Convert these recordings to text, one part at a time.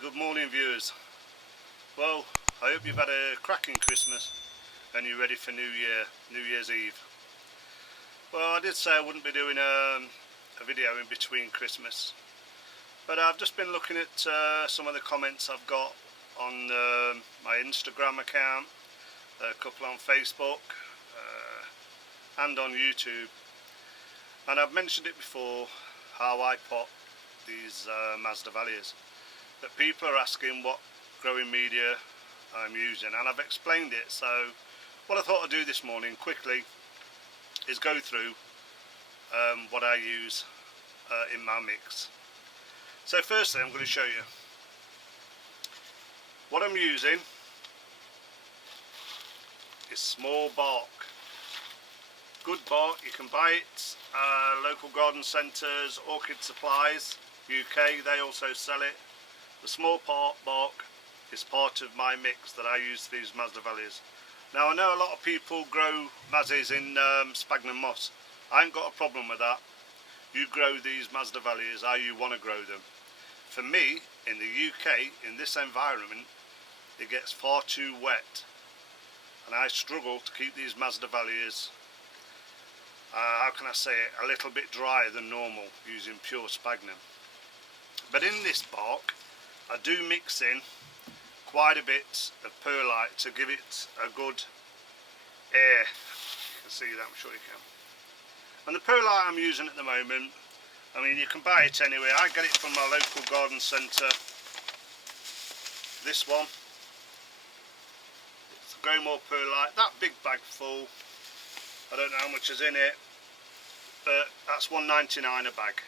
Good morning viewers. Well, I hope you've had a cracking Christmas and you're ready for New Year's Eve. Well, I did say I wouldn't be doing a video in between Christmas, but I've just been looking at some of the comments I've got on my Instagram account, a couple on Facebook and on YouTube, and I've mentioned it before how I pot these Masdevallias. But people are asking what growing media I'm using, and I've explained it. So what I thought I'd do this morning quickly is go through what I use in my mix. So firstly, I'm going to show you what I'm using is small bark. Good bark, you can buy it local garden centres, orchid supplies, UK, they also sell it. The small bark is part of my mix that I use for these Masdevallias. Now I know a lot of people grow mazzies in sphagnum moss. I ain't got a problem with that. You grow these Masdevallias how you want to grow them. For me, in the UK, in this environment, it gets far too wet, and I struggle to keep these Masdevallias, how can I say it, a little bit drier than normal using pure sphagnum. But in this bark, I do mix in quite a bit of perlite to give it a good air. You can see that, I'm sure you can. And the perlite I'm using at the moment, I mean, you can buy it anywhere. I get it from my local garden centre. This one, it's the Growmore perlite, that big bag full. I don't know how much is in it, but that's £1.99 a bag,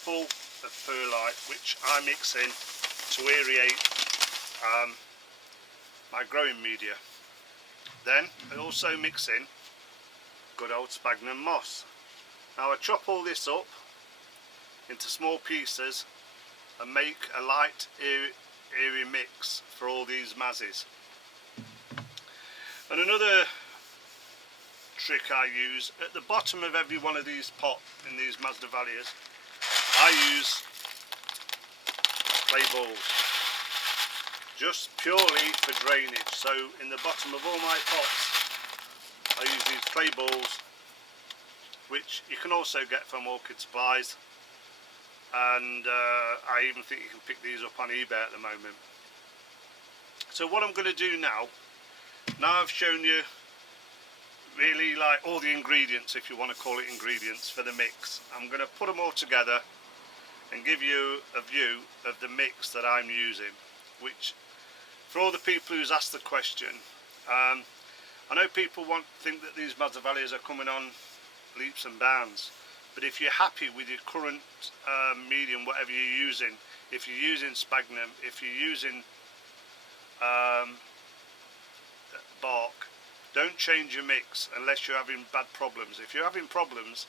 full of perlite, which I mix in to aerate my growing media. Then I also mix in good old sphagnum moss. Now I chop all this up into small pieces and make a light airy mix for all these mazzies. And another trick I use, at the bottom of every one of these pots in these Masdevallias, I use clay balls, just purely for drainage. So in the bottom of all my pots I use these clay balls, which you can also get from orchid supplies, and I even think you can pick these up on eBay at the moment. So what I'm going to do now I've shown you really like all the ingredients, if you want to call it ingredients, for the mix. I'm going to put them all together and give you a view of the mix that I'm using, which for all the people who's asked the question, I know people think that these Masdevallias are coming on leaps and bounds, but if you're happy with your current medium, whatever you're using, if you're using sphagnum, if you're using bark, don't change your mix unless you're having bad problems. If you're having problems,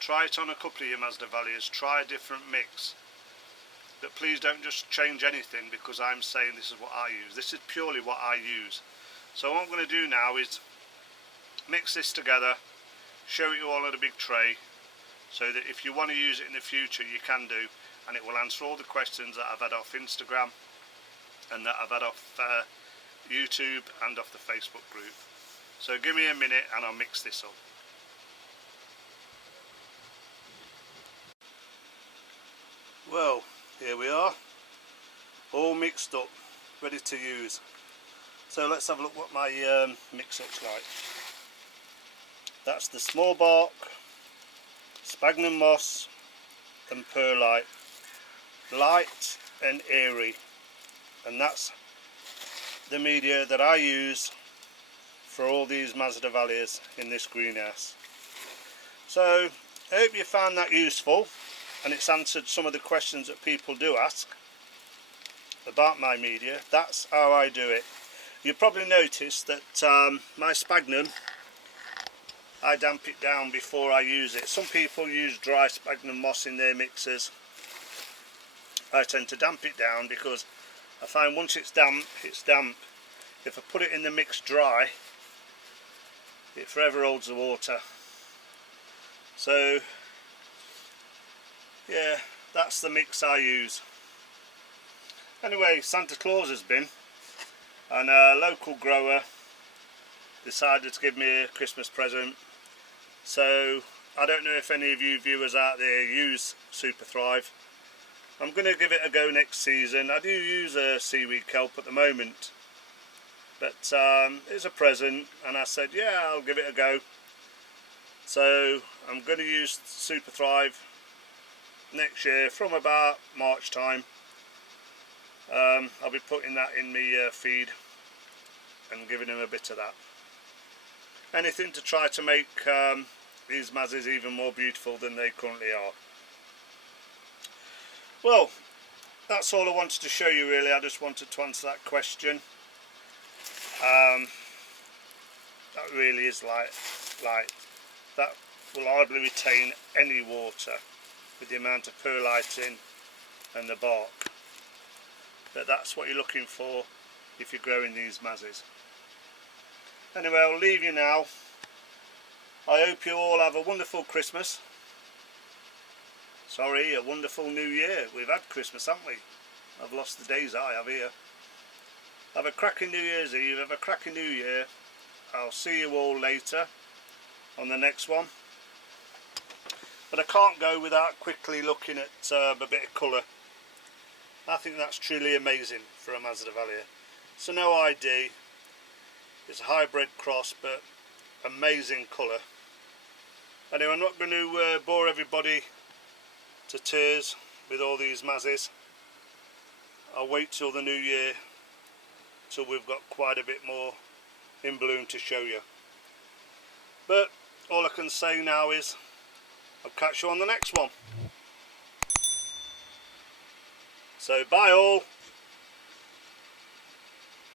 try it on a couple of your Masdevallias, try a different mix. But please don't just change anything because I'm saying this is what I use. This is purely what I use. So what I'm going to do now is mix this together, show it you all on a big tray, so that if you want to use it in the future you can do, and it will answer all the questions that I've had off Instagram and that I've had off YouTube and off the Facebook group. So give me a minute and I'll mix this up. Well, here we are, all mixed up, ready to use. So let's have a look what my mix looks like. That's the small bark, sphagnum moss and perlite, light and airy, and that's the media that I use for all these Masdevallias in this greenhouse. So I hope you found that useful and it's answered some of the questions that people do ask about my media. That's how I do it. You probably noticed that my sphagnum, I damp it down before I use it. Some people use dry sphagnum moss in their mixers. I tend to damp it down because I find once it's damp, it's damp. If I put it in the mix dry, it forever holds the water. So yeah, that's the mix I use. Anyway, Santa Claus has been, and a local grower decided to give me a Christmas present. So I don't know if any of you viewers out there use Super Thrive. I'm going to give it a go next season. I do use a seaweed kelp at the moment, but it's a present, and I said, yeah, I'll give it a go. So I'm going to use Super Thrive next year from about March time. I'll be putting that in my feed and giving them a bit of that. Anything to try to make these mazzies even more beautiful than they currently are. Well, that's all I wanted to show you really. I just wanted to answer that question. That really is like that will hardly retain any water with the amount of perlite in and the bark. But that's what you're looking for if you're growing these mazzies. Anyway, I'll leave you now. I hope you all have a wonderful Christmas. Sorry, a wonderful New Year. We've had Christmas, haven't we? I've lost the days I have here. Have a cracking New Year's Eve, have a cracking New Year. I'll see you all later on the next one. But I can't go without quickly looking at a bit of colour. I think that's truly amazing for a Masdevallia. It's no ID. It's a hybrid cross, but amazing colour. Anyway, I'm not going to bore everybody to tears with all these mazzies. I'll wait till the new year, till we've got quite a bit more in bloom to show you. But all I can say now is I'll catch you on the next one. So bye all.